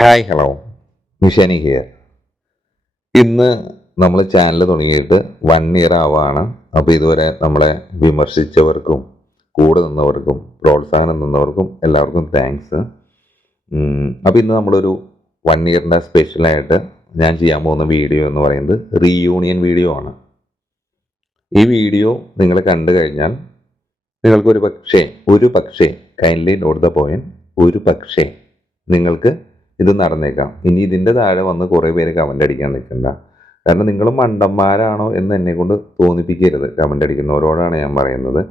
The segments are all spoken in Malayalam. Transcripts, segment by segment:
ഹായ് ഹലോ നിഷാനി ഹിയർ ഇന്ന് നമ്മൾ ചാനൽ തുടങ്ങിയിട്ട് വൺ ഇയർ ആവാണ്. അപ്പോൾ ഇതുവരെ നമ്മളെ വിമർശിച്ചവർക്കും കൂടെ നിന്നവർക്കും പ്രോത്സാഹനം നിന്നവർക്കും എല്ലാവർക്കും താങ്ക്സ് അപ്പോൾ ഇന്ന് നമ്മളൊരു വൺ ഇയറിന്റെ സ്പെഷ്യലായിട്ട് ഞാൻ ചെയ്യാൻ പോകുന്ന വീഡിയോ എന്ന് പറയുന്നത് റീയൂണിയൻ വീഡിയോ ആണ്. ഈ വീഡിയോ നിങ്ങൾ കണ്ടു കഴിഞ്ഞാൽ നിങ്ങൾക്കൊരു പക്ഷേ ഒരു പക്ഷേ കൈൻഡ്ലി നോട്ട് ദ പോയിന്റ് ഒരു പക്ഷേ നിങ്ങൾക്ക് ഇത് നടന്നേക്കാം. ഇനി ഇതിന്റെ താഴെ വന്ന് കുറേ പേര് കമന്റ് അടിക്കാൻ നിൽക്കണ്ട. കാരണം നിങ്ങൾ മണ്ടന്മാരാണോ എന്ന് എന്നെ കൊണ്ട് തോന്നിപ്പിക്കരുത് കമന്റ് അടിക്കുന്നവരോടാണ് ഞാൻ പറയുന്നത്.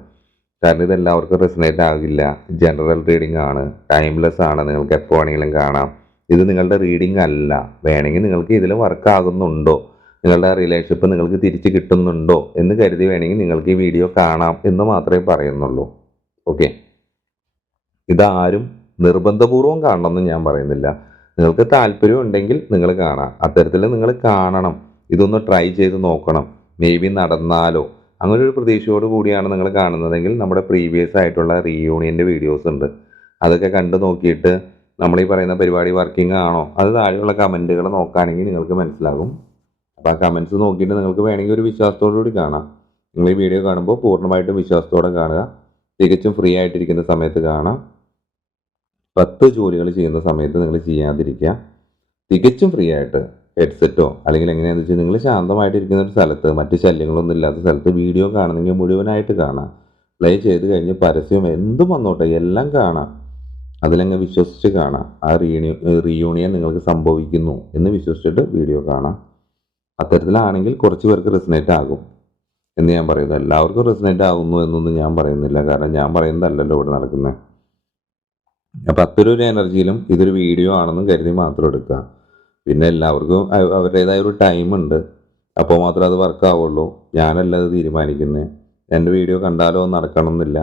കാരണം ഇത് എല്ലാവർക്കും റെസിനേറ്റ് ആകില്ല. ജനറൽ റീഡിംഗ് ആണ്. ടൈംലെസ് ആണ്. നിങ്ങൾക്ക് എപ്പോൾ വേണമെങ്കിലും കാണാം. ഇത് നിങ്ങളുടെ റീഡിംഗ് അല്ല. വേണമെങ്കിൽ നിങ്ങൾക്ക് ഇതിൽ വർക്ക് ആകുന്നുണ്ടോ? നിങ്ങളുടെ റിലേഷൻഷിപ്പ് നിങ്ങൾക്ക് തിരിച്ച് കിട്ടുന്നുണ്ടോ? എന്ന് കരുതി വേണമെങ്കിൽ നിങ്ങൾക്ക് ഈ വീഡിയോ കാണാം എന്ന് മാത്രമേ പറയുന്നുള്ളൂ. ഓക്കെ ഇതാരും നിർബന്ധപൂർവം കാണണമെന്ന് ഞാൻ പറയുന്നില്ല. നിങ്ങൾക്ക് താല്പര്യം ഉണ്ടെങ്കിൽ നിങ്ങൾ കാണാം. അത്തരത്തിൽ നിങ്ങൾ കാണണം. ഇതൊന്ന് ട്രൈ ചെയ്ത് നോക്കണം. മേ ബി നടന്നാലോ. അങ്ങനെ ഒരു പ്രതീക്ഷയോട് കൂടിയാണ് നിങ്ങൾ കാണുന്നതെങ്കിൽ നമ്മുടെ പ്രീവിയസ് ആയിട്ടുള്ള റീയൂണിയന്റെ വീഡിയോസ് ഉണ്ട്. അതൊക്കെ കണ്ടു നോക്കിയിട്ട് നമ്മൾ ഈ പറയുന്ന പരിപാടി വർക്കിംഗ് ആണോ? അത് താഴെയുള്ള കമന്റുകൾ നോക്കുകയാണെങ്കിൽ നിങ്ങൾക്ക് മനസ്സിലാകും. അപ്പോൾ ആ കമന്റ്സ് നോക്കിയിട്ട് നിങ്ങൾക്ക് വേണമെങ്കിൽ ഒരു വിശ്വാസത്തോടു കൂടി കാണാം. നിങ്ങൾ ഈ വീഡിയോ കാണുമ്പോൾ പൂർണമായിട്ടും വിശ്വാസത്തോടെ കാണുക. തികച്ചും ഫ്രീ ആയിട്ടിരിക്കുന്ന സമയത്ത് കാണാം. പത്ത് ജോലികൾ ചെയ്യുന്ന സമയത്ത് നിങ്ങൾ ചെയ്യാതിരിക്കുക. തികച്ചും ഫ്രീ ആയിട്ട് ഹെഡ്സെറ്റോ അല്ലെങ്കിൽ എങ്ങനെയാണെന്ന് വെച്ചാൽ നിങ്ങൾ ശാന്തമായിട്ടിരിക്കുന്ന ഒരു സ്ഥലത്ത് മറ്റ് ശല്യങ്ങളൊന്നും ഇല്ലാത്ത സ്ഥലത്ത് വീഡിയോ കാണുന്നെങ്കിൽ മുഴുവനായിട്ട് കാണാം. പ്ലേ ചെയ്ത് കഴിഞ്ഞ് പരസ്യം എന്തും വന്നോട്ടെ എല്ലാം കാണാം. അതിലങ്ങ് വിശ്വസിച്ച് കാണാം. ആ റീയൂണിയൻ റീയൂണിയൻ നിങ്ങൾക്ക് സംഭവിക്കുന്നു എന്ന് വിശ്വസിച്ചിട്ട് വീഡിയോ കാണാം. അത്തരത്തിലാണെങ്കിൽ കുറച്ച് പേർക്ക് റെസിനേറ്റ് ആകും എന്ന് ഞാൻ പറയുന്നു. എല്ലാവർക്കും റെസിനേറ്റ് ആകുന്നു എന്നൊന്നും ഞാൻ പറയുന്നില്ല. കാരണം ഞാൻ പറയുന്നതല്ലല്ലോ ഇവിടെ നടക്കുന്നത് അപ്പം അത്തരൊരു എനർജിയിലും ഇതൊരു വീഡിയോ ആണെന്നും കരുതി മാത്രം എടുക്കുക. പിന്നെ എല്ലാവർക്കും അവ- അവരുടേതായ ഒരു ടൈം ഉണ്ട്. അപ്പോൾ മാത്രം അത് വർക്ക് ആവുള്ളൂ. ഞാനല്ല അത് തീരുമാനിക്കുന്നത് എന്റെ വീഡിയോ കണ്ടാലോ നടക്കണം എന്നില്ല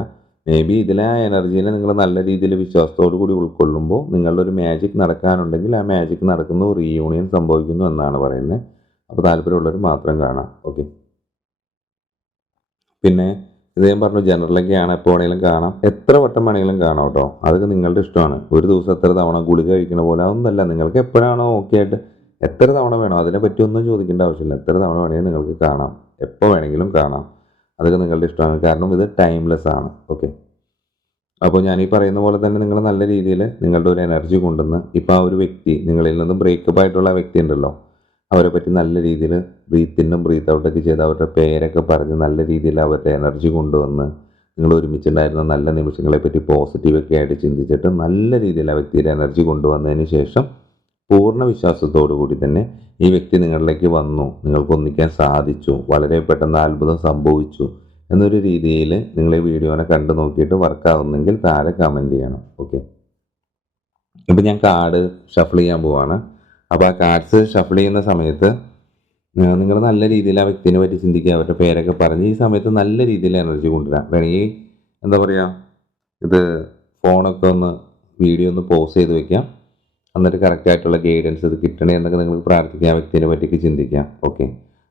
മേ ബി ഇതിലെ ആ എനർജീനെ നിങ്ങൾ നല്ല രീതിയിൽ വിശ്വാസത്തോടു കൂടി ഉൾക്കൊള്ളുമ്പോൾ നിങ്ങളുടെ ഒരു മാജിക് നടക്കാനുണ്ടെങ്കിൽ ആ മാജിക് നടക്കുന്നു റീയൂണിയൻ സംഭവിക്കുന്നു എന്നാണ് പറയുന്നത് അപ്പോൾ താല്പര്യമുള്ളവർ മാത്രം കാണാം. ഓക്കെ പിന്നെ ഞാൻ പറഞ്ഞു ജനറലൊക്കെയാണ് എപ്പോൾ വേണമെങ്കിലും കാണാം. എത്ര വട്ടം വേണമെങ്കിലും കാണാം കേട്ടോ. അതൊക്കെ നിങ്ങളുടെ ഇഷ്ടമാണ്. ഒരു ദിവസം എത്ര തവണ ഗുളിക കഴിക്കണ പോലെ അതൊന്നല്ല നിങ്ങൾക്ക് എപ്പോഴാണോ ഓക്കെ ആയിട്ട് എത്ര തവണ വേണോ അതിനെ പറ്റി ഒന്നും ചോദിക്കേണ്ട ആവശ്യമില്ല. എത്ര തവണ വേണമെങ്കിലും നിങ്ങൾക്ക് കാണാം. എപ്പോൾ വേണമെങ്കിലും കാണാം. അതൊക്കെ നിങ്ങളുടെ ഇഷ്ടമാണ്. കാരണം ഇത് ടൈംലെസ് ആണ്. ഓക്കെ അപ്പോൾ ഞാൻ ഈ പറയുന്ന പോലെ തന്നെ നിങ്ങൾ നല്ല രീതിയിൽ നിങ്ങളുടെ ഒരു എനർജി കൊണ്ടുവന്ന് ഇപ്പോൾ ആ ഒരു വ്യക്തി നിങ്ങളിൽ നിന്ന് ബ്രേക്കപ്പ് ആയിട്ടുള്ള വ്യക്തി ഉണ്ടല്ലോ അവരെ പറ്റി നല്ല രീതിയിൽ ബ്രീത്ത് ഇന്നും ബ്രീത്ത് ഔട്ടൊക്കെ ചെയ്ത് അവരുടെ പേരൊക്കെ പറഞ്ഞ് നല്ല രീതിയിൽ അവരുടെ എനർജി കൊണ്ടുവന്ന് നിങ്ങൾ ഒരുമിച്ചുണ്ടായിരുന്ന നല്ല നിമിഷങ്ങളെ പറ്റി പോസിറ്റീവൊക്കെ ആയിട്ട് ചിന്തിച്ചിട്ട് നല്ല രീതിയിൽ ആ വ്യക്തിയുടെ എനർജി കൊണ്ടുവന്നതിന് ശേഷം പൂർണ വിശ്വാസത്തോടു കൂടി തന്നെ ഈ വ്യക്തി നിങ്ങളിലേക്ക് വന്നു നിങ്ങൾക്ക് ഒന്നിക്കാൻ സാധിച്ചു വളരെ പെട്ടെന്ന് അത്ഭുതം സംഭവിച്ചു എന്നൊരു രീതിയിൽ നിങ്ങൾ ഈ വീഡിയോനെ കണ്ടു നോക്കിയിട്ട് വർക്കാവുന്നെങ്കിൽ താഴെ കമന്റ് ചെയ്യണം. ഓക്കെ ഇപ്പം ഞാൻ കാർഡ് ഷഫിൾ ചെയ്യാൻ പോവാണ്. അപ്പോൾ ആ കാർഡ്സ് ഷഫിൾ ചെയ്യുന്ന സമയത്ത് നിങ്ങൾ നല്ല രീതിയിൽ ആ വ്യക്തിനെ പറ്റി ചിന്തിക്കുക അവരുടെ പേരൊക്കെ പറഞ്ഞ് ഈ സമയത്ത് നല്ല രീതിയിൽ എനർജി കൊണ്ടുവരാം. വേണമെങ്കിൽ എന്താ പറയുക ഇത് ഫോണൊക്കെ ഒന്ന് വീഡിയോ ഒന്ന് പോസ് ചെയ്ത് വെക്കാം. എന്നിട്ട് കറക്റ്റായിട്ടുള്ള ഗൈഡൻസ് ഇത് കിട്ടണേ എന്നൊക്കെ നിങ്ങൾക്ക് പ്രാർത്ഥിക്കാം ആ വ്യക്തിനെ പറ്റിയൊക്കെ ചിന്തിക്കാം. ഓക്കെ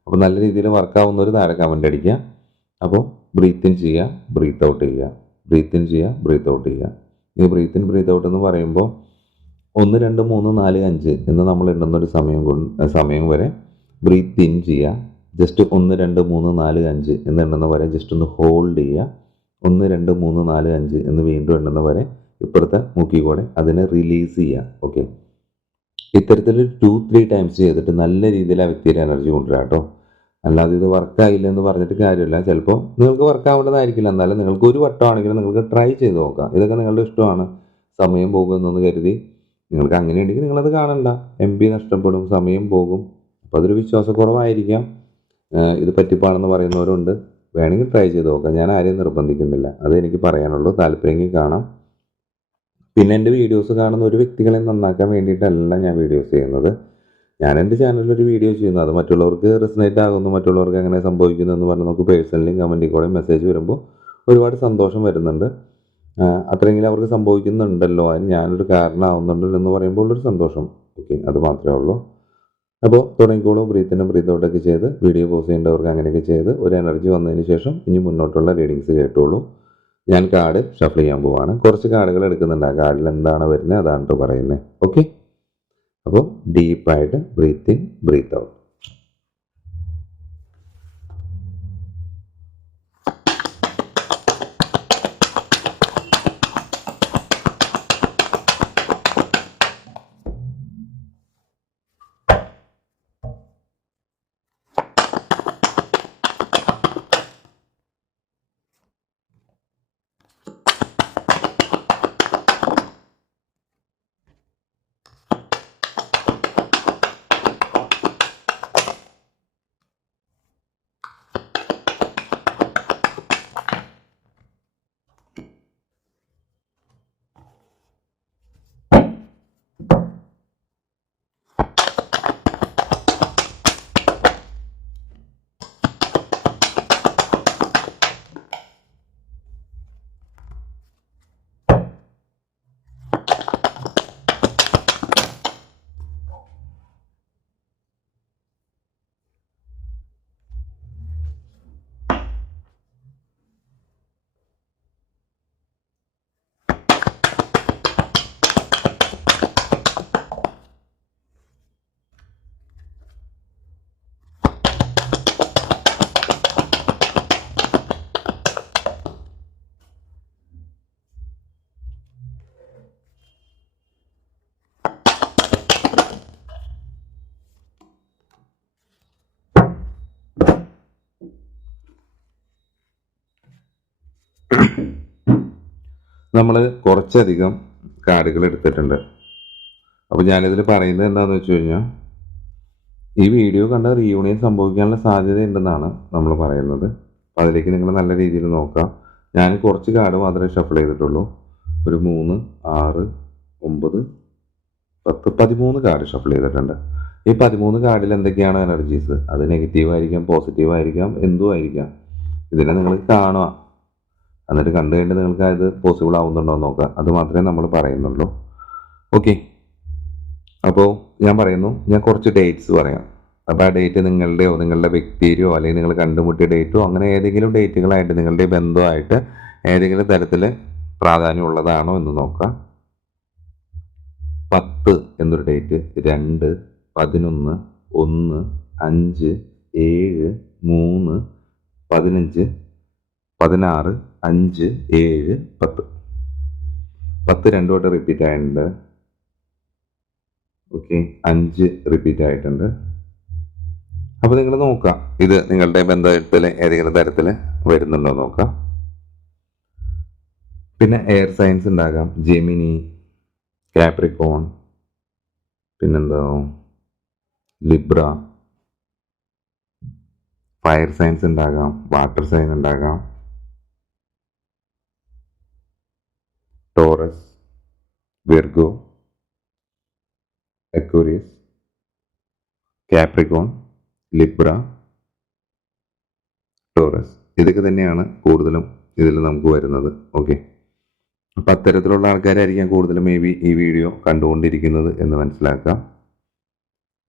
അപ്പോൾ നല്ല രീതിയിൽ വർക്കാവുന്ന ഒരു താഴെ കമന്റ് അടിക്കുക. അപ്പോൾ ബ്രീത്ത് ഇൻ ചെയ്യുക ബ്രീത്ത് ഔട്ട് ചെയ്യുക. ബ്രീത്ത് ഇൻ ചെയ്യുക ബ്രീത്ത് ഔട്ട് ചെയ്യുക. ഈ ബ്രീത്ത് ഇൻ ബ്രീത്ത് ഔട്ട് എന്ന് പറയുമ്പോൾ ഒന്ന് രണ്ട് മൂന്ന് നാല് അഞ്ച് എന്ന് നമ്മൾ ഒരു സമയം കൊണ്ട് സമയം വരെ ബ്രീത്ത് ഇൻ ചെയ്യുക. ജസ്റ്റ് ഒന്ന് രണ്ട് മൂന്ന് നാല് അഞ്ച് എന്ന് എണ്ണുന്ന വരെ ജസ്റ്റ് ഒന്ന് ഹോൾഡ് ചെയ്യുക. ഒന്ന് രണ്ട് മൂന്ന് നാല് അഞ്ച് എന്ന് വീണ്ടും എണ്ണുന്ന വരെ ഇപ്പുറത്തെ മുക്കി കൂടെ അതിനെ റിലീസ് ചെയ്യുക. ഓക്കെ ഇത്തരത്തിൽ ടു ത്രീ ടൈംസ് ചെയ്തിട്ട് നല്ല രീതിയിൽ ആ വ്യക്തിയുടെ എനർജി കൊണ്ടുവരാം കേട്ടോ. അല്ലാതെ ഇത് വർക്കായില്ല എന്ന് പറഞ്ഞിട്ട് കാര്യമില്ല. ചിലപ്പോൾ നിങ്ങൾക്ക് വർക്ക് ആവേണ്ടതായിരിക്കില്ല. എന്നാലും നിങ്ങൾക്ക് ഒരു വട്ടമാണെങ്കിലും നിങ്ങൾക്ക് ട്രൈ ചെയ്ത് നോക്കാം. ഇതൊക്കെ നിങ്ങളുടെ ഇഷ്ടമാണ്. സമയം പോകുമെന്നൊന്ന് കരുതി നിങ്ങൾക്ക് അങ്ങനെ ഉണ്ടെങ്കിൽ നിങ്ങളത് കാണണ്ട. എം പി നഷ്ടപ്പെടും സമയം പോകും. അപ്പോൾ അതൊരു വിശ്വാസക്കുറവായിരിക്കാം. ഇത് പറ്റിപ്പാണെന്ന് പറയുന്നവരുണ്ട്. വേണമെങ്കിൽ ട്രൈ ചെയ്ത് നോക്കാം. ഞാൻ ആരെയും നിർബന്ധിക്കുന്നില്ല. അത് എനിക്ക് പറയാനുള്ളൂ. താല്പര്യമെങ്കിൽ കാണാം. പിന്നെ എന്റെ വീഡിയോസ് കാണുന്ന ഒരു വ്യക്തികളെ നന്നാക്കാൻ വേണ്ടിയിട്ടല്ല ഞാൻ വീഡിയോസ് ചെയ്യുന്നത്. ഞാൻ എന്റെ ചാനലിൽ ഒരു വീഡിയോ ചെയ്യുന്നു. അത് മറ്റുള്ളവർക്ക് റെസിനേറ്റ് ആകുന്നു. മറ്റുള്ളവർക്ക് എങ്ങനെ സംഭവിക്കുന്നു എന്ന് പറഞ്ഞ് നമുക്ക് പേഴ്സണലി കമന്റിൽ കൂടെ മെസ്സേജ് വരുമ്പോൾ ഒരുപാട് സന്തോഷം വരുന്നുണ്ട്. അത്രയെങ്കിലും അവർക്ക് സംഭവിക്കുന്നുണ്ടല്ലോ. അതിന് ഞാനൊരു കാരണമാവുന്നുണ്ടല്ലോ എന്ന് പറയുമ്പോൾ ഒരു സന്തോഷം. ഓക്കെ അത് മാത്രമേ ഉള്ളൂ. അപ്പോൾ തുടങ്ങിക്കോളൂ. ബ്രീത്തിനും ബ്രീത്ത് ഔട്ടൊക്കെ ചെയ്ത് വീഡിയോ പോസ് ചെയ്യേണ്ടവർക്ക് അങ്ങനെയൊക്കെ ചെയ്ത് ഒരു എനർജി വന്നതിന് ശേഷം ഇനി മുന്നോട്ടുള്ള റീഡിങ്സ് കേട്ടോളൂ. ഞാൻ കാർഡ് ഷഫിൾ ചെയ്യാൻ പോവാണ്. കുറച്ച് കാർഡുകൾ എടുക്കുന്നുണ്ട്. ആ കാർഡിൽ എന്താണ് വരുന്നത്? അതാണ് പറയുന്നത്. ഓക്കെ അപ്പോൾ ഡീപ്പായിട്ട് ബ്രീത്ത് ബ്രീത്ത് ഔട്ട്. നമ്മൾ കുറച്ചധികം കാർഡുകൾ എടുത്തിട്ടുണ്ട്. അപ്പോൾ ഞാനിതിൽ പറയുന്നത് എന്താണെന്ന് വെച്ച് കഴിഞ്ഞാൽ ഈ വീഡിയോ കണ്ട റീയൂണിയൻ സംഭവിക്കാനുള്ള സാധ്യതയുണ്ടെന്നാണ് നമ്മൾ പറയുന്നത്. അപ്പോൾ അതിലേക്ക് നിങ്ങൾ നല്ല രീതിയിൽ നോക്കാം. ഞാൻ കുറച്ച് കാർഡ് മാത്രമേ ഷഫിൾ ചെയ്തിട്ടുള്ളൂ. ഒരു മൂന്ന് ആറ് ഒമ്പത് പത്ത് പതിമൂന്ന് കാർഡ് ഷഫിൾ ചെയ്തിട്ടുണ്ട്. ഈ പതിമൂന്ന് കാർഡിൽ എന്തൊക്കെയാണ് എനർജീസ് അത് നെഗറ്റീവ് ആയിരിക്കാം പോസിറ്റീവ് ആയിരിക്കാം ഇതിനെ നിങ്ങൾ കാണുക. എന്നിട്ട് കണ്ടു കഴിഞ്ഞിട്ട് നിങ്ങൾക്ക് അത് പോസിബിൾ ആവുന്നുണ്ടോ എന്ന് നോക്കുക അത് മാത്രമേ നമ്മൾ പറയുന്നുള്ളൂ. ഓക്കെ അപ്പോൾ ഞാൻ പറയുന്നു ഞാൻ കുറച്ച് ഡേറ്റ്സ് പറയാം. അപ്പോൾ ആ ഡേറ്റ് നിങ്ങളുടെയോ നിങ്ങളുടെ വ്യക്തിയുടെയോ അല്ലെങ്കിൽ നിങ്ങൾ കണ്ടുമുട്ടിയ ഡേറ്റോ അങ്ങനെ ഏതെങ്കിലും ഡേറ്റുകളായിട്ട് നിങ്ങളുടെ ബന്ധമായിട്ട് ഏതെങ്കിലും തരത്തിൽ പ്രാധാന്യമുള്ളതാണോ എന്ന് നോക്കാം. പത്ത് എന്നൊരു ഡേറ്റ് രണ്ട് പതിനൊന്ന് ഒന്ന് അഞ്ച് ഏഴ് മൂന്ന് പതിനഞ്ച് പതിനാറ് അഞ്ച് ഏഴ് പത്ത്. പത്ത് രണ്ടു വട്ടം റിപ്പീറ്റ് ആയിട്ടുണ്ട്. ഓക്കെ അഞ്ച് റിപ്പീറ്റ് ആയിട്ടുണ്ട്. അപ്പോൾ നിങ്ങൾ നോക്കാം ഇത് നിങ്ങളുടെ ബന്ധത്തിൽ ഏതെങ്കിലും തരത്തിൽ വരുന്നുണ്ടോ നോക്കാം പിന്നെ എയർ സയൻസ് ഉണ്ടാകാം. ജെമിനി കാപ്രിക്കോൺ പിന്നെന്താ? ലിബ്ര ഫയർ സയൻസ് ഉണ്ടാകാം. വാട്ടർ സയൻ ഉണ്ടാകാം. Taurus Virgo Aquarius Capricorn Libra Taurus ഇതൊക്കെ തന്നെയാണ് കൂടുതലും ഇതിൽ നമുക്ക് വരുന്നത്. ഓക്കെ അപ്പം അത്തരത്തിലുള്ള ആൾക്കാരായിരിക്കാം കൂടുതലും മേ ബി ഈ വീഡിയോ കണ്ടുകൊണ്ടിരിക്കുന്നത് എന്ന് മനസ്സിലാക്കാം.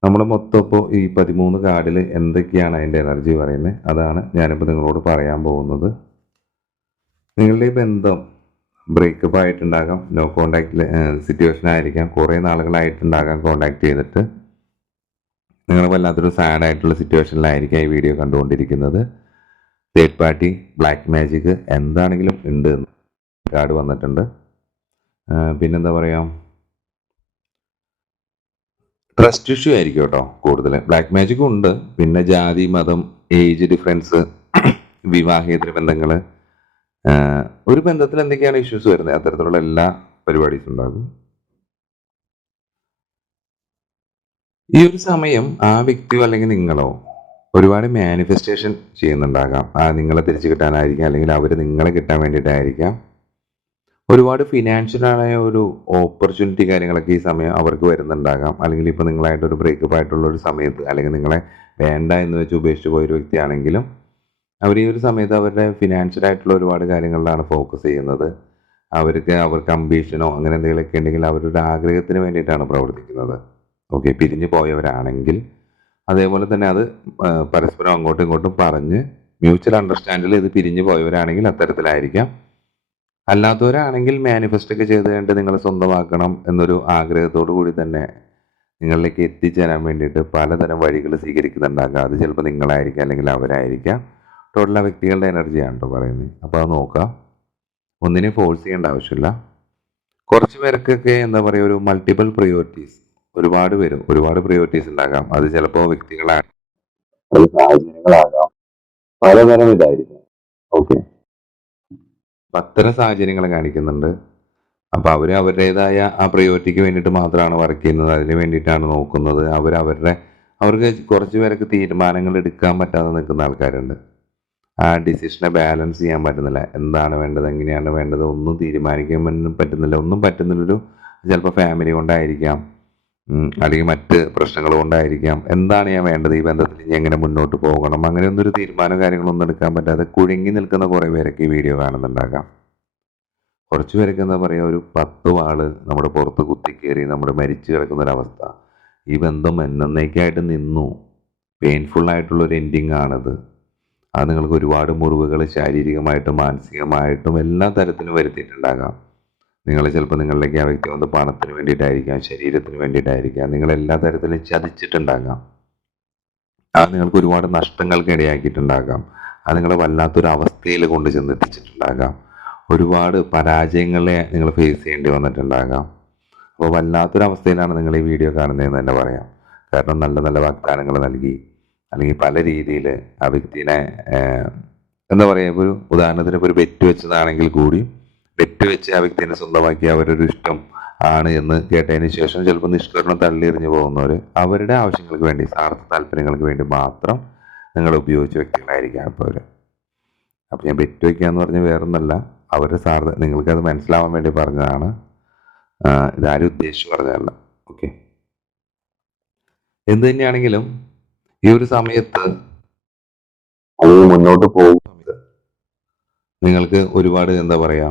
നമ്മൾ മൊത്തം ഇപ്പോൾ ഈ പതിമൂന്ന് കാർഡിൽ എന്തൊക്കെയാണ് അതിന്റെ എനർജി പറയുന്നത്? അതാണ് ഞാനിപ്പോൾ നിങ്ങളോട് പറയാൻ പോകുന്നത്. നിങ്ങളുടെ ബന്ധം ബ്രേക്കപ്പ് ആയിട്ടുണ്ടാകാം നോ കോണ്ടാക്ട് സിറ്റുവേഷൻ ആയിരിക്കാം. കുറേ നാളുകളായിട്ടുണ്ടാകാം കോണ്ടാക്ട് ചെയ്തിട്ട്. നിങ്ങൾ വല്ലാത്തൊരു സാഡ് ആയിട്ടുള്ള സിറ്റുവേഷനിലായിരിക്കാം ഈ വീഡിയോ കണ്ടുകൊണ്ടിരിക്കുന്നത്. തേർഡ് പാർട്ടി ബ്ലാക്ക് മാജിക് എന്താണെങ്കിലും ഉണ്ട്. കാർഡ് വന്നിട്ടുണ്ട്. പിന്നെന്താ പറയുക ട്രസ്റ്റ് ഇഷ്യൂ ആയിരിക്കും കേട്ടോ കൂടുതൽ ബ്ലാക്ക് മാജിക്കും ഉണ്ട്. പിന്നെ ജാതി മതം ഏജ് ഡിഫറൻസ് വിവാഹേതര ബന്ധങ്ങൾ ഒരു ബന്ധത്തിൽ എന്തൊക്കെയാണ് ഇഷ്യൂസ് വരുന്നത്? അത്തരത്തിലുള്ള എല്ലാ പരിപാടീസും ഉണ്ടാകും. ഈ ഒരു സമയം ആ വ്യക്തിയോ അല്ലെങ്കിൽ നിങ്ങളോ ഒരുപാട് മാനിഫെസ്റ്റേഷൻ ചെയ്യുന്നുണ്ടാകാം. ആ നിങ്ങളെ തിരിച്ചു കിട്ടാനായിരിക്കാം അല്ലെങ്കിൽ അവർ നിങ്ങളെ കിട്ടാൻ വേണ്ടിയിട്ടായിരിക്കാം. ഒരുപാട് ഫിനാൻഷ്യലായ ഒരു ഓപ്പർച്യൂണിറ്റി കാര്യങ്ങളൊക്കെ ഈ സമയം അവർക്ക് വരുന്നുണ്ടാകാം. അല്ലെങ്കിൽ ഇപ്പോൾ നിങ്ങളായിട്ട് ഒരു ബ്രേക്കപ്പ് ആയിട്ടുള്ള ഒരു സമയത്ത് അല്ലെങ്കിൽ നിങ്ങളെ വേണ്ട എന്ന് വെച്ച് ഉപേക്ഷിച്ച് പോയൊരു വ്യക്തിയാണെങ്കിലും അവർ ഈ ഒരു സമയത്ത് അവരുടെ ഫിനാൻഷ്യൽ ആയിട്ടുള്ള ഒരുപാട് കാര്യങ്ങളിലാണ് ഫോക്കസ് ചെയ്യുന്നത്. അവർക്ക് അവർക്ക് അംബീഷനോ അങ്ങനെ എന്തെങ്കിലുമൊക്കെ ഉണ്ടെങ്കിൽ അവരുടെ ആഗ്രഹത്തിന് വേണ്ടിയിട്ടാണ് പ്രവർത്തിക്കുന്നത്. ഓക്കെ പിരിഞ്ഞു പോയവരാണെങ്കിൽ അതേപോലെ തന്നെ അത് പരസ്പരം അങ്ങോട്ടും ഇങ്ങോട്ടും പറഞ്ഞ് മ്യൂച്വൽ അണ്ടർസ്റ്റാൻഡിൽ ഇത് പിരിഞ്ഞു പോയവരാണെങ്കിൽ അത്തരത്തിലായിരിക്കാം. അല്ലാത്തവരാണെങ്കിൽ മാനിഫെസ്റ്റ് ഒക്കെ ചെയ്ത് കണ്ട് നിങ്ങൾ സ്വന്തമാക്കണം എന്നൊരു ആഗ്രഹത്തോടു കൂടി തന്നെ നിങ്ങളിലേക്ക് എത്തിച്ചേരാൻ വേണ്ടിയിട്ട് പലതരം വഴികൾ സ്വീകരിക്കുന്നുണ്ടാകാം. അത് ചിലപ്പോൾ നിങ്ങളായിരിക്കാം അല്ലെങ്കിൽ അവരായിരിക്കാം. ടോട്ടൽ ആ വ്യക്തികളുടെ എനർജിയാണ് കേട്ടോ പറയുന്നത്. അപ്പോൾ അത് നോക്കാം. ഒന്നിനെ ഫോഴ്സ് ചെയ്യേണ്ട ആവശ്യമില്ല. കുറച്ച് പേർക്കൊക്കെ എന്താ പറയുക ഒരു മൾട്ടിപ്പിൾ പ്രയോറിറ്റീസ് ഒരുപാട് പേരും ഒരുപാട് പ്രയോറിറ്റീസ് ഉണ്ടാകാം. അത് ചിലപ്പോൾ വ്യക്തികളാണ്. സാഹചര്യങ്ങളാകാം. പലതരം ഇതായിരിക്കും. ഓക്കെ അത്തരം സാഹചര്യങ്ങൾ കാണിക്കുന്നുണ്ട്. അപ്പോൾ അവർ അവരുടേതായ ആ പ്രയോറിറ്റിക്ക് വേണ്ടിയിട്ട് മാത്രമാണ് വർക്ക് ചെയ്യുന്നത്. അതിന് വേണ്ടിയിട്ടാണ് നോക്കുന്നത്. അവർ അവരുടെ അവർക്ക് കുറച്ച് പേരൊക്കെ തീരുമാനങ്ങൾ എടുക്കാൻ പറ്റാതെ നിൽക്കുന്ന ആൾക്കാരുണ്ട്. ആ ഡിസിഷനെ ബാലൻസ് ചെയ്യാൻ പറ്റുന്നില്ല. എന്താണ് വേണ്ടത് എങ്ങനെയാണ് വേണ്ടത് ഒന്നും തീരുമാനിക്കാൻ പറ്റുന്നില്ല. ഒന്നും പറ്റുന്നില്ലൊരു ചിലപ്പോൾ ഫാമിലി കൊണ്ടായിരിക്കാം. അല്ലെങ്കിൽ മറ്റ് പ്രശ്നങ്ങൾ കൊണ്ടായിരിക്കാം. എന്താണ് ഞാൻ വേണ്ടത് ഈ ബന്ധത്തിൽ? ഇനി എങ്ങനെ മുന്നോട്ട് പോകണം? അങ്ങനെ ഒരു തീരുമാനം കാര്യങ്ങളൊന്നും എടുക്കാൻ പറ്റാതെ കുഴുങ്ങി നിൽക്കുന്ന കുറേ പേരൊക്കെ ഈ വീഡിയോ കാണുന്നുണ്ടാകാം. കുറച്ച് പേരൊക്കെ എന്താ പറയുക ഒരു പത്ത് വാൾ നമ്മുടെ പുറത്ത് കുത്തിക്കേറി നമ്മുടെ മരിച്ചു കിടക്കുന്ന ഒരവസ്ഥ ഈ ബന്ധം എന്നേക്കായിട്ട് നിന്നു. പെയിൻഫുൾ ആയിട്ടുള്ള ഒരു എൻഡിങ് ആണത്. അത് നിങ്ങൾക്ക് ഒരുപാട് മുറിവുകൾ ശാരീരികമായിട്ടും മാനസികമായിട്ടും എല്ലാ തരത്തിലും വരുത്തിയിട്ടുണ്ടാകാം. നിങ്ങൾ ചിലപ്പോൾ നിങ്ങളിലേക്ക് ആ വ്യക്തി വന്ന് പണത്തിന് വേണ്ടിയിട്ടായിരിക്കാം ശരീരത്തിന് വേണ്ടിയിട്ടായിരിക്കാം നിങ്ങൾ എല്ലാ തരത്തിലും ചതിച്ചിട്ടുണ്ടാകാം. അത് നിങ്ങൾക്ക് ഒരുപാട് നഷ്ടങ്ങൾക്ക് ഇടയാക്കിയിട്ടുണ്ടാകാം. അത് നിങ്ങളെ വല്ലാത്തൊരു അവസ്ഥയിൽ കൊണ്ട് ചെന്നെത്തിച്ചിട്ടുണ്ടാകാം. ഒരുപാട് പരാജയങ്ങളെ നിങ്ങൾ ഫേസ് ചെയ്യേണ്ടി വന്നിട്ടുണ്ടാകാം. അപ്പോൾ വല്ലാത്തൊരവസ്ഥയിലാണ് നിങ്ങൾ ഈ വീഡിയോ കാണുന്നതെന്ന് തന്നെ പറയാം. കാരണം നല്ല നല്ല വാഗ്ദാനങ്ങൾ നൽകി. അല്ലെങ്കിൽ പല രീതിയിൽ ആ വ്യക്തിനെ എന്താ പറയുക ഒരു ഉദാഹരണത്തിന് ഒരു ബെറ്റ് വെച്ചതാണെങ്കിൽ കൂടി ബെറ്റ് വെച്ച് ആ വ്യക്തിനെ സ്വന്തമാക്കി അവരൊരു ഇഷ്ടം ആണ് എന്ന് കേട്ടതിന് ശേഷം ചിലപ്പോൾ നിഷ്കരണം തള്ളിയെറിഞ്ഞു പോകുന്നവർ അവരുടെ ആവശ്യങ്ങൾക്ക് വേണ്ടി സ്വാർത്ഥ താല്പര്യങ്ങൾക്ക് വേണ്ടി മാത്രം നിങ്ങൾ ഉപയോഗിച്ച വ്യക്തികളായിരിക്കാം അപ്പോൾ അവർ അപ്പോൾ ഞാൻ ബെറ്റ് വയ്ക്കുക എന്ന് പറഞ്ഞാൽ വേറൊന്നല്ല അവരുടെ സാർദ്ധ നിങ്ങൾക്കത് മനസ്സിലാവാൻ വേണ്ടി പറഞ്ഞതാണ്. ഇതാരും ഉദ്ദേശിച്ച് പറഞ്ഞതല്ല. ഓക്കെ. എന്ത് തന്നെയാണെങ്കിലും ഈ ഒരു സമയത്ത് അത് മുന്നോട്ട് പോകും. നിങ്ങൾക്ക് ഒരുപാട് എന്താ പറയാ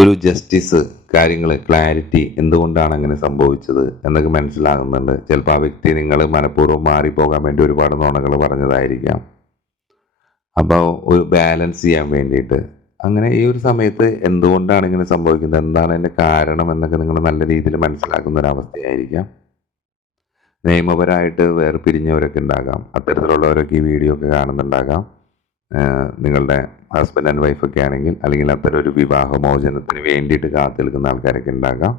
ഒരു ജസ്റ്റിസ് കാര്യങ്ങൾ ക്ലാരിറ്റി എന്തുകൊണ്ടാണ് അങ്ങനെ സംഭവിച്ചത് എന്നൊക്കെ മനസ്സിലാകുന്നുണ്ട്. ചിലപ്പോൾ ആ വ്യക്തി നിങ്ങൾ മനഃപൂർവം മാറിപ്പോകാൻ വേണ്ടി ഒരുപാട് നുണകൾ പറഞ്ഞതായിരിക്കാം. അപ്പോൾ ഒരു ബാലൻസ് ചെയ്യാൻ വേണ്ടിയിട്ട്. അങ്ങനെ ഈ ഒരു സമയത്ത് എന്തുകൊണ്ടാണ് ഇങ്ങനെ സംഭവിക്കുന്നത്? എന്താണ് അതിന്റെ കാരണം എന്നൊക്കെ നിങ്ങൾ നല്ല രീതിയിൽ മനസ്സിലാക്കുന്ന ഒരു അവസ്ഥയായിരിക്കാം. നിയമപരമായിട്ട് വേർപിരിഞ്ഞവരൊക്കെ ഉണ്ടാകാം. അത്തരത്തിലുള്ളവരൊക്കെ ഈ വീഡിയോ ഒക്കെ കാണുന്നുണ്ടാകാം. നിങ്ങളുടെ ഹസ്ബൻഡ് ആൻഡ് വൈഫൊക്കെ ആണെങ്കിൽ അല്ലെങ്കിൽ അത്തരം ഒരു വിവാഹമോചനത്തിന് വേണ്ടിയിട്ട് കാത്തു നിൽക്കുന്ന ആൾക്കാരൊക്കെ ഉണ്ടാകാം.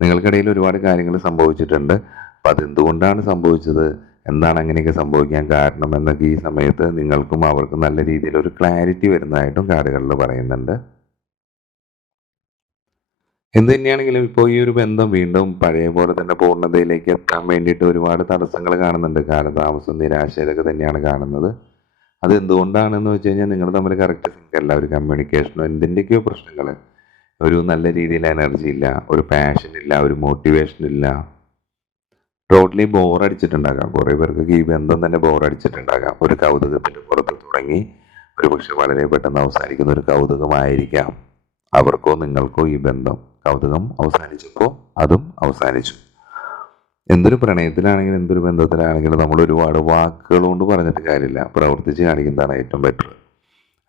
നിങ്ങൾക്കിടയിൽ ഒരുപാട് കാര്യങ്ങൾ സംഭവിച്ചിട്ടുണ്ട്. അപ്പം അതെന്തുകൊണ്ടാണ് സംഭവിച്ചത്? എന്താണ് അങ്ങനെയൊക്കെ സംഭവിക്കാൻ കാരണം എന്നൊക്കെ ഈ സമയത്ത് നിങ്ങൾക്കും അവർക്കും നല്ല രീതിയിൽ ഒരു ക്ലാരിറ്റി വരുന്നതായിട്ടും കാർഡുകളിൽ പറയുന്നുണ്ട്. എന്ത് തന്നെയാണെങ്കിലും ഇപ്പോൾ ഈ ഒരു ബന്ധം വീണ്ടും പഴയ പോലെ തന്നെ പൂർണതയിലേക്ക് എത്താൻ വേണ്ടിയിട്ട് ഒരുപാട് തടസ്സങ്ങൾ കാണുന്നുണ്ട്. കാലതാമസം നിരാശ ഇതൊക്കെ തന്നെയാണ് കാണുന്നത്. അത് എന്തുകൊണ്ടാണെന്ന് വെച്ച് കഴിഞ്ഞാൽ നിങ്ങൾ തമ്മിൽ കറക്റ്റ് സിങ്ക് അല്ല. ഒരു കമ്മ്യൂണിക്കേഷനോ എന്തിന്റെയൊക്കെയോ പ്രശ്നങ്ങൾ. ഒരു നല്ല രീതിയിൽ എനർജി ഇല്ല ഒരു പാഷൻ ഇല്ല ഒരു മോട്ടിവേഷൻ ഇല്ല. ടോട്ടലി ബോറടിച്ചിട്ടുണ്ടാകാം കുറേ പേർക്കൊക്കെ ഈ ബന്ധം തന്നെ ബോർ ബോറടിച്ചിട്ടുണ്ടാകാം ഒരു കൗതുകത്തിന്റെ പുറത്ത് തുടങ്ങി ഒരു പക്ഷെ വളരെ പെട്ടെന്ന് അവസാനിക്കുന്ന ഒരു കൗതുകമായിരിക്കാം. അവർക്കോ നിങ്ങൾക്കോ ഈ ബന്ധം. കൗതുകം അവസാനിച്ചപ്പോൾ അതും അവസാനിച്ചു. എന്തൊരു പ്രണയത്തിലാണെങ്കിലും എന്തൊരു ബന്ധത്തിലാണെങ്കിലും നമ്മൾ ഒരുപാട് വാക്കുകൾ കൊണ്ട് പറഞ്ഞിട്ട് കാര്യമില്ല. പ്രവർത്തിച്ച് കാണിക്കുന്നതാണ് ഏറ്റവും ബെറ്റർ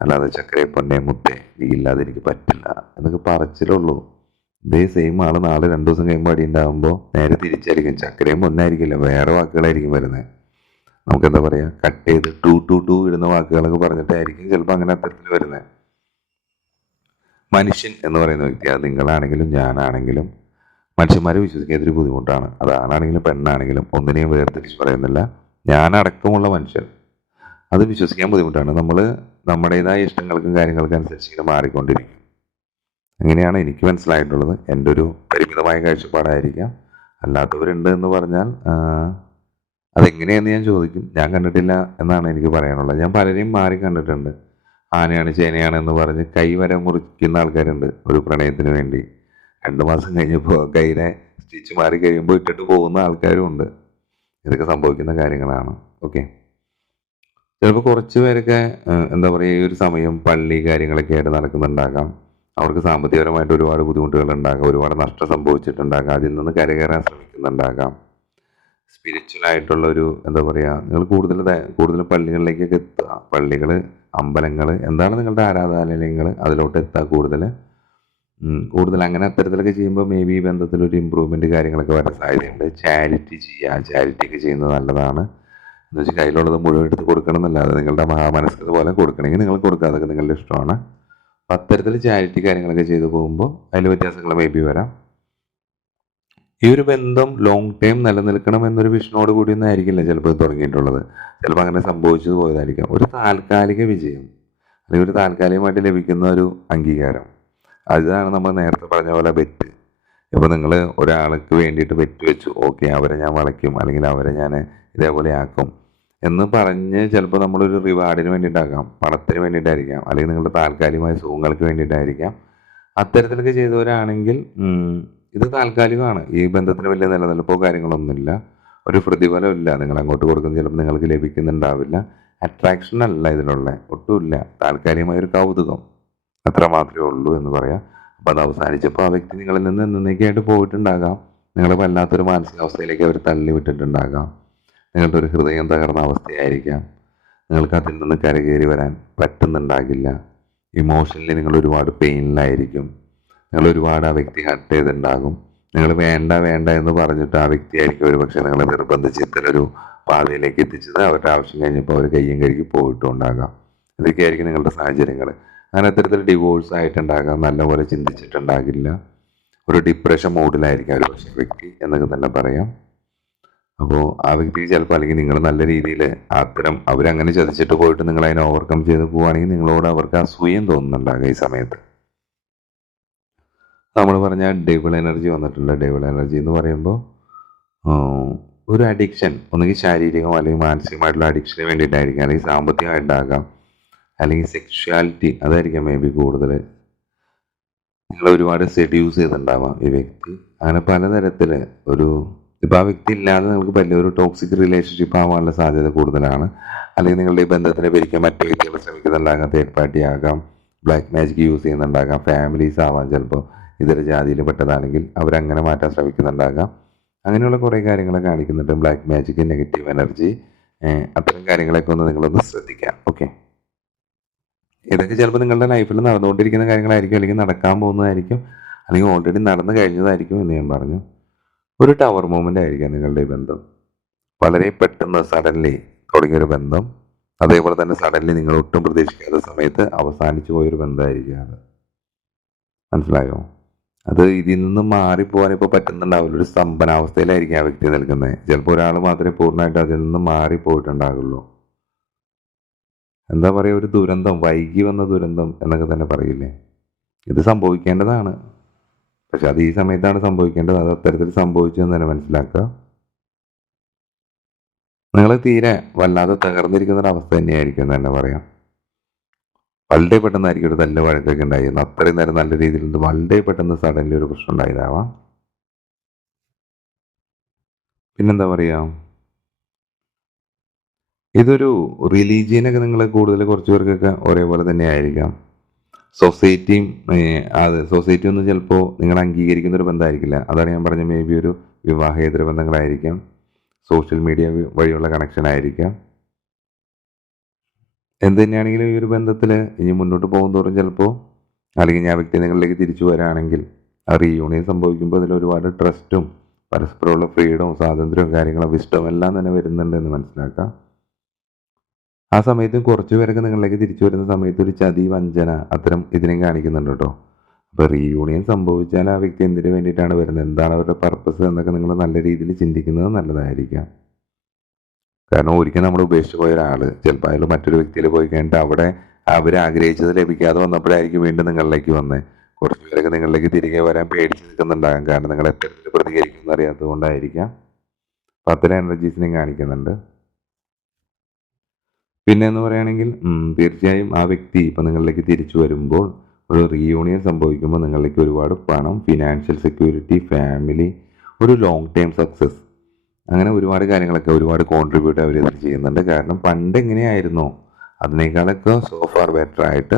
അല്ലാതെ ചക്കരെ പൊന്നെ മുത്തേ ഇല്ലാതെ എനിക്ക് പറ്റില്ല എന്നൊക്കെ പറച്ചിലുള്ളൂ. ഇതേ സെയിം ആൾ നാളെ രണ്ടു ദിവസം കഴിയുമ്പോൾ അടി ഉണ്ടാകുമ്പോൾ നേരെ തിരിച്ചായിരിക്കും. ചക്കരയും പൊന്നായിരിക്കില്ല വേറെ വാക്കുകളായിരിക്കും വരുന്നത് നമുക്കെന്താ പറയുക കട്ട് ചെയ്ത് ടു ടു ടു ഇടുന്ന വാക്കുകളൊക്കെ പറഞ്ഞിട്ടായിരിക്കും ചിലപ്പോൾ അങ്ങനെ അത്തരത്തിൽ വരുന്നത് മനുഷ്യൻ എന്ന് പറയുന്ന വ്യക്തി അത് നിങ്ങളാണെങ്കിലും ഞാനാണെങ്കിലും മനുഷ്യന്മാരെ വിശ്വസിക്കാൻ ഒരു ബുദ്ധിമുട്ടാണ്. അത് ആണാണെങ്കിലും പെണ്ണാണെങ്കിലും ഒന്നിനെയും വേർതിരിച്ച് പറയുന്നില്ല. ഞാനടക്കമുള്ള മനുഷ്യൻ. അത് വിശ്വസിക്കാൻ ബുദ്ധിമുട്ടാണ്. നമ്മൾ നമ്മുടേതായ ഇഷ്ടങ്ങൾക്കും കാര്യങ്ങൾക്കും അനുസരിച്ച് ഇങ്ങനെ മാറിക്കൊണ്ടിരിക്കും. അങ്ങനെയാണ് എനിക്ക് മനസ്സിലായിട്ടുള്ളത്. എന്റെ ഒരു പരിമിതമായ കാഴ്ചപ്പാടായിരിക്കാം. അല്ലാത്തവരുണ്ട് എന്ന് പറഞ്ഞാൽ അതെങ്ങനെയെന്ന് ഞാൻ ചോദിക്കും. ഞാൻ കണ്ടിട്ടില്ല എന്നാണ് എനിക്ക് പറയാനുള്ളത്. ഞാൻ പലരെയും മാറി കണ്ടിട്ടുണ്ട്. ആനയാണ് ചേനയാണ് എന്ന് പറഞ്ഞ് കൈവരെ മുറിക്കുന്ന ആൾക്കാരുണ്ട് ഒരു പ്രണയത്തിന് വേണ്ടി. രണ്ട് മാസം കഴിഞ്ഞപ്പോൾ കൈനെ സ്റ്റിച്ച് മാറി കഴിയുമ്പോൾ ഇട്ടിട്ട് പോകുന്ന ആൾക്കാരും ഉണ്ട്. ഇതൊക്കെ സംഭവിക്കുന്ന കാര്യങ്ങളാണ്. ഓക്കെ ചിലപ്പോൾ കുറച്ച് പേരൊക്കെ എന്താ പറയുക ഈ ഒരു സമയം പള്ളി കാര്യങ്ങളൊക്കെ ആയിട്ട് നടക്കുന്നുണ്ടാകാം. അവർക്ക് സാമ്പത്തികപരമായിട്ട് ഒരുപാട് ബുദ്ധിമുട്ടുകൾ ഉണ്ടാകാം ഒരുപാട് നഷ്ടം സംഭവിച്ചിട്ടുണ്ടാകാം അതിൽ നിന്ന് കരകയറാൻ ശ്രമിക്കുന്നുണ്ടാകാം. സ്പിരിച്വൽ ആയിട്ടുള്ള ഒരു എന്താ പറയുക നിങ്ങൾ കൂടുതൽ കൂടുതൽ പള്ളികളിലേക്കൊക്കെ എത്തുക. പള്ളികൾ അമ്പലങ്ങൾ എന്താണ് നിങ്ങളുടെ ആരാധനാലയങ്ങൾ അതിലോട്ട് എത്താൻ കൂടുതൽ കൂടുതൽ അങ്ങനെ അത്തരത്തിലൊക്കെ ചെയ്യുമ്പോൾ മേ ബി ബന്ധത്തിലൊരു ഇമ്പ്രൂവ്മെന്റ് കാര്യങ്ങളൊക്കെ വരാൻ സാധ്യതയുണ്ട്. ചാരിറ്റി ചെയ്യുക ചാരിറ്റി ഒക്കെ ചെയ്യുന്നത് നല്ലതാണ്. എന്ന് വെച്ചാൽ കയ്യിലുള്ളത് മുഴുവൻ എടുത്ത് കൊടുക്കണം എന്നല്ലാതെ നിങ്ങളുടെ മഹാമനസ്കത പോലെ കൊടുക്കണമെങ്കിൽ നിങ്ങൾ കൊടുക്കുക. അതൊക്കെ നിങ്ങളുടെ ഇഷ്ടമാണ്. അപ്പം അത്തരത്തിൽ ചാരിറ്റി കാര്യങ്ങളൊക്കെ ചെയ്തു പോകുമ്പോൾ അതിൽ വ്യത്യാസങ്ങൾ മേ ബി വരാം. ഈ ഒരു ബന്ധം ലോങ് ടൈം നിലനിൽക്കണം എന്നൊരു വിഷനോട് കൂടി ഒന്നും ആയിരിക്കില്ല ചിലപ്പോൾ തുടങ്ങിയിട്ടുള്ളത്. ചിലപ്പോൾ അങ്ങനെ സംഭവിച്ചു പോയതായിരിക്കാം. ഒരു താൽക്കാലിക വിജയം അല്ലെങ്കിൽ ഒരു താൽക്കാലികമായിട്ട് ലഭിക്കുന്ന ഒരു അംഗീകാരം. അതാണ് നമ്മൾ നേരത്തെ പറഞ്ഞ പോലെ ബെറ്റ്. ഇപ്പോൾ നിങ്ങൾ ഒരാൾക്ക് വേണ്ടിയിട്ട് ബെറ്റ് വെച്ചു ഓക്കെ അവരെ ഞാൻ വളയ്ക്കും അല്ലെങ്കിൽ അവരെ ഞാൻ ഇതേപോലെ ആക്കും എന്ന് പറഞ്ഞ് ചിലപ്പോൾ നമ്മളൊരു റിവാർഡിന് വേണ്ടിയിട്ടാക്കാം പണത്തിന് വേണ്ടിയിട്ടായിരിക്കാം അല്ലെങ്കിൽ നിങ്ങളുടെ താൽക്കാലികമായ സുഖങ്ങൾക്ക് വേണ്ടിയിട്ടായിരിക്കാം. അത്തരത്തിലൊക്കെ ചെയ്തവരാണെങ്കിൽ ഇത് താൽക്കാലികമാണ്. ഈ ബന്ധത്തിന് വലിയ നിലനിൽപ്പോ കാര്യങ്ങളൊന്നുമില്ല. ഒരു പ്രതിഫലമില്ല നിങ്ങൾ അങ്ങോട്ട് കൊടുക്കുന്ന ചിലപ്പോൾ നിങ്ങൾക്ക് ലഭിക്കുന്നുണ്ടാവില്ല. അട്രാക്ഷൻ അല്ല ഇതിനുള്ള ഒട്ടുമില്ല. താൽക്കാലികമായ ഒരു കൗതുകം. അത്ര മാത്രമേ ഉള്ളൂ എന്ന് പറയാം. അപ്പോൾ അത് അവസാനിച്ചപ്പോൾ ആ വ്യക്തി നിങ്ങളിൽ നിന്ന് എന്നേക്കായിട്ട് പോയിട്ടുണ്ടാകാം. നിങ്ങൾ വല്ലാത്തൊരു മാനസികാവസ്ഥയിലേക്ക് അവർ തള്ളി വിട്ടിട്ടുണ്ടാകാം നിങ്ങളുടെ ഒരു ഹൃദയം തകർന്ന അവസ്ഥയായിരിക്കാം. നിങ്ങൾക്ക് അതിൽ നിന്ന് കരകയറി വരാൻ പറ്റുന്നുണ്ടാകില്ല. ഇമോഷണലി നിങ്ങൾ ഒരുപാട് പെയിനിലായിരിക്കും നിങ്ങൾ ഒരുപാട് ആ വ്യക്തി ഹർട്ട് ചെയ്തിട്ടുണ്ടാകും. നിങ്ങൾ വേണ്ട വേണ്ട എന്ന് പറഞ്ഞിട്ട് ആ വ്യക്തിയായിരിക്കും ഒരു പക്ഷേ നിങ്ങളെ നിർബന്ധിച്ച് ഇത്തരൊരു പാതയിലേക്ക് എത്തിച്ചത്. അവരുടെ ആവശ്യം കഴിഞ്ഞപ്പോൾ അവർ കയ്യും കഴുകി പോയിട്ടുണ്ടാകാം. ഇതൊക്കെയായിരിക്കും നിങ്ങളുടെ സാഹചര്യങ്ങൾ അങ്ങനെ അത്തരത്തിൽ ഡിവോഴ്സ് ആയിട്ടുണ്ടാകാം. നല്ലപോലെ ചിന്തിച്ചിട്ടുണ്ടാകില്ല. ഒരു ഡിപ്രഷൻ മൂഡിലായിരിക്കും ഒരു പക്ഷേ വ്യക്തി എന്നൊക്കെ തന്നെ പറയാം. അപ്പോൾ ആ വ്യക്തിക്ക് ചിലപ്പോൾ അല്ലെങ്കിൽ നിങ്ങൾ നല്ല രീതിയിൽ അത്തരം അവരങ്ങനെ ചതിച്ചിട്ട് പോയിട്ട് നിങ്ങൾ അതിനെ ഓവർകം ചെയ്ത് പോവുകയാണെങ്കിൽ നിങ്ങളോട് അവർക്ക് അസൂയം തോന്നുന്നുണ്ടാകും ഈ സമയത്ത്. നമ്മൾ പറഞ്ഞ ഡെവിൾ എനർജി വന്നിട്ടുണ്ട് ഡെവിൾ എനർജി എന്ന് പറയുമ്പോൾ ഒരു അഡിക്ഷൻ ഒന്നുകിൽ ശാരീരികം അല്ലെങ്കിൽ മാനസികമായിട്ടുള്ള അഡിക്ഷന് വേണ്ടിയിട്ടായിരിക്കാം. അല്ലെങ്കിൽ സാമ്പത്തികമായിട്ടാകാം അല്ലെങ്കിൽ സെക്ഷുവാലിറ്റി അതായിരിക്കാം മേ ബി കൂടുതൽ നിങ്ങൾ ഒരുപാട് സെഡ്യൂസ് ചെയ്തിട്ടുണ്ടാവാം ഈ വ്യക്തി. അങ്ങനെ പലതരത്തിൽ ഒരു ഇപ്പം ആ വ്യക്തി ഇല്ലാതെ നിങ്ങൾക്ക് വലിയൊരു ടോക്സിക് റിലേഷൻഷിപ്പ് ആവാനുള്ള സാധ്യത കൂടുതലാണ്. അല്ലെങ്കിൽ നിങ്ങളുടെ ബന്ധത്തിനെ ഭരിക്കാൻ മറ്റു വ്യക്തികൾ ശ്രമിക്കുന്നുണ്ടാകാം. തേർഡ് പാർട്ടി ആകാം. ബ്ലാക്ക് മാജിക് യൂസ് ചെയ്യുന്നുണ്ടാകാം. ഫാമിലീസ് ആവാം ചിലപ്പോൾ ഇതര ജാതിയിൽ പെട്ടതാണെങ്കിൽ അവരങ്ങനെ മാറ്റാൻ ശ്രമിക്കുന്നുണ്ടാകാം. അങ്ങനെയുള്ള കുറേ കാര്യങ്ങളെ കാണിക്കുന്നുണ്ട്. ബ്ലാക്ക് മാജിക് നെഗറ്റീവ് എനർജി അത്തരം കാര്യങ്ങളൊക്കെ ഒന്ന് നിങ്ങളൊന്ന് ശ്രദ്ധിക്കാം. ഓക്കെ ഇതൊക്കെ ചിലപ്പോൾ നിങ്ങളുടെ ലൈഫിൽ നടന്നുകൊണ്ടിരിക്കുന്ന കാര്യങ്ങളായിരിക്കും അല്ലെങ്കിൽ നടക്കാൻ പോകുന്നതായിരിക്കും അല്ലെങ്കിൽ ഓൾറെഡി നടന്നു കഴിഞ്ഞതായിരിക്കും എന്ന് ഞാൻ പറഞ്ഞു. ഒരു ടവർ മൂമെന്റ് ആയിരിക്കാം നിങ്ങളുടെ ബന്ധം. വളരെ പെട്ടെന്ന് സഡൻലി തുടങ്ങിയൊരു ബന്ധം. അതേപോലെ തന്നെ സഡൻലി നിങ്ങൾ ഒട്ടും പ്രതീക്ഷിക്കാത്ത സമയത്ത് അവസാനിച്ചു പോയൊരു ബന്ധമായിരിക്കും അത്. മനസ്സിലായോ? അത് ഇതിൽ നിന്ന് മാറിപ്പോകാൻ ഇപ്പോൾ പറ്റുന്നുണ്ടാവില്ല. ഒരു സ്തംഭനാവസ്ഥയിലായിരിക്കും ആ വ്യക്തി നിൽക്കുന്നത്. ചിലപ്പോൾ ഒരാൾ മാത്രമേ പൂർണമായിട്ട് അതിൽ നിന്ന് മാറിപ്പോയിട്ടുണ്ടാകുള്ളൂ എന്താ പറയുക? ഒരു ദുരന്തം വൈകി വന്ന ദുരന്തം എന്നൊക്കെ തന്നെ പറയില്ലേ? ഇത് സംഭവിക്കേണ്ടതാണ്. പക്ഷെ അത് ഈ സമയത്താണ് സംഭവിക്കേണ്ടത്. അത് അത്തരത്തിൽ സംഭവിച്ചു എന്ന് തന്നെ മനസ്സിലാക്കുക. നിങ്ങൾ തീരെ വല്ലാതെ തകർന്നിരിക്കുന്ന ഒരു അവസ്ഥ തന്നെയായിരിക്കും എന്ന് തന്നെ പറയാം. വളരെ പെട്ടെന്നായിരിക്കും ഒരു തല്ല് വഴക്കൊക്കെ ഉണ്ടായിരുന്നു അത്രയും നേരം നല്ല രീതിയിൽ വളരെ പെട്ടെന്ന് സഡൻലി ഒരു പ്രശ്നം ഉണ്ടായതാവാം. പിന്നെന്താ പറയുക ഇതൊരു റിലീജിയനൊക്കെ നിങ്ങൾ കൂടുതൽ കുറച്ച് പേർക്കൊക്കെ ഒരേപോലെ തന്നെ ആയിരിക്കാം. സൊസൈറ്റിയും അത് സൊസൈറ്റി ഒന്നും ചിലപ്പോൾ നിങ്ങൾ അംഗീകരിക്കുന്ന ഒരു ബന്ധമായിരിക്കില്ല. അതാണ് ഞാൻ പറഞ്ഞ മേ ബി ഒരു വിവാഹേതര ബന്ധങ്ങളായിരിക്കാം. സോഷ്യൽ മീഡിയ വഴിയുള്ള കണക്ഷൻ ആയിരിക്കാം. എന്ത് തന്നെയാണെങ്കിലും ഈ ഒരു ബന്ധത്തിൽ ഇനി മുന്നോട്ട് പോകുന്തോറും ചിലപ്പോൾ അല്ലെങ്കിൽ ഞാൻ വ്യക്തി നിങ്ങളിലേക്ക് തിരിച്ചു വരാണെങ്കിൽ ആ റീയൂണിയൻ സംഭവിക്കുമ്പോൾ അതിൽ ഒരുപാട് ട്രസ്റ്റും പരസ്പരമുള്ള ഫ്രീഡവും സ്വാതന്ത്ര്യവും കാര്യങ്ങളും വിഷ്ടവും എല്ലാം തന്നെ വരുന്നുണ്ട് എന്ന് മനസ്സിലാക്കാം. ആ സമയത്തും കുറച്ച് പേരൊക്കെ നിങ്ങളിലേക്ക് തിരിച്ചു വരുന്ന സമയത്ത് ഒരു ചതി വഞ്ചന അത്തരം ഇതിനെ കാണിക്കുന്നുണ്ട് കേട്ടോ. അപ്പോൾ റീയൂണിയൻ സംഭവിച്ചാൽ ആ വ്യക്തി എന്തിനു വേണ്ടിയിട്ടാണ് വരുന്നത്? എന്താണ് അവരുടെ പർപ്പസ് എന്നൊക്കെ നിങ്ങൾ നല്ല രീതിയിൽ ചിന്തിക്കുന്നത് നല്ലതായിരിക്കാം. കാരണം ഒരിക്കൽ നമ്മൾ ഉപേക്ഷിച്ച് പോയ ഒരാൾ ചിലപ്പോൾ അയാൾ മറ്റൊരു വ്യക്തിയിൽ പോയി കഴിഞ്ഞിട്ട് അവിടെ അവർ ആഗ്രഹിച്ചത് ലഭിക്കാതെ വന്നപ്പോഴായിരിക്കും വീണ്ടും നിങ്ങളിലേക്ക് വന്നത് കുറച്ച് പേരൊക്കെ നിങ്ങളിലേക്ക് തിരികെ വരാൻ പേടിച്ച് നിൽക്കുന്നുണ്ടാകാം. കാരണം നിങ്ങൾ എത്തരത്തിൽ പ്രതികരിക്കും എന്നറിയാത്തത് കൊണ്ടായിരിക്കാം അപ്പം എനർജീസ് എനർജീസിനെയും കാണിക്കുന്നുണ്ട്. പിന്നെ എന്ന് പറയുകയാണെങ്കിൽ തീർച്ചയായും ആ വ്യക്തി ഇപ്പം നിങ്ങളിലേക്ക് തിരിച്ചു വരുമ്പോൾ ഒരു റീയൂണിയൻ സംഭവിക്കുമ്പോൾ നിങ്ങളിലേക്ക് ഒരുപാട് പണം ഫിനാൻഷ്യൽ സെക്യൂരിറ്റി ഫാമിലി ഒരു ലോങ് ടേം സക്സസ് അങ്ങനെ ഒരുപാട് കാര്യങ്ങളൊക്കെ ഒരുപാട് കോൺട്രിബ്യൂട്ട് അവർ ചെയ്യുന്നുണ്ട്. കാരണം പണ്ട് എങ്ങനെയായിരുന്നു? അതിനേക്കാളൊക്കെ സോ ഫാർ ബെറ്റർ ആയിട്ട്